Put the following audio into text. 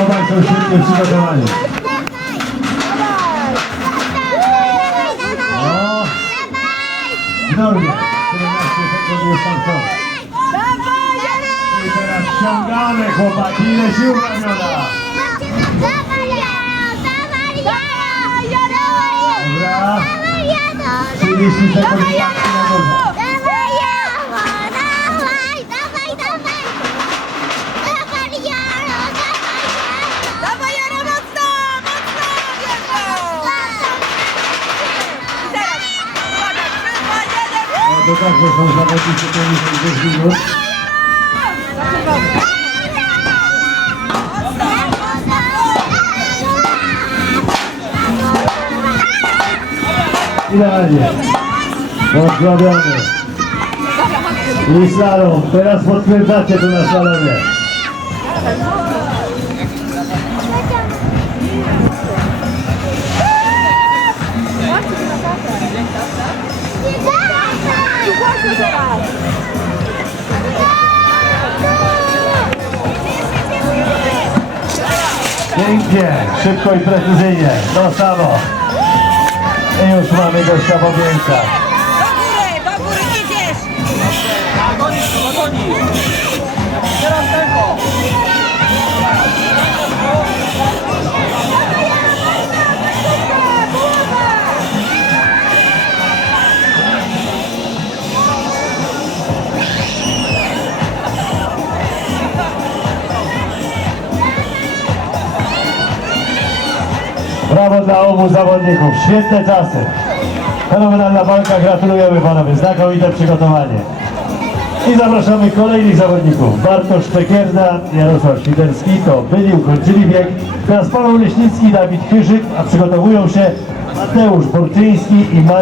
Obaj są świetnie przygotowani. O! Norwid, 17 sekund już tam są. I teraz ściągamy chłopaki, ile sił ramiona. Dobra. 30 sekund. To tak, że są zawodnicy 10 minut. Idealnie. Pozdrawiamy. I slalom. Teraz potwierdzacie to na slalomie. Pięknie, szybko i precyzyjnie. To samo. I już mamy gościa Bobieńca. Do góry, do góry idziesz! Brawo dla obu zawodników. Świetne czasy. Fenomenalna walka. Gratulujemy panowie. Znakomite przygotowanie. I zapraszamy kolejnych zawodników. Bartosz Czekierda, Jarosław Świderski to byli, ukończyli bieg. Teraz Paweł Leśnicki, Dawid Chyżyk, a przygotowują się Mateusz Borczyński i Mariusz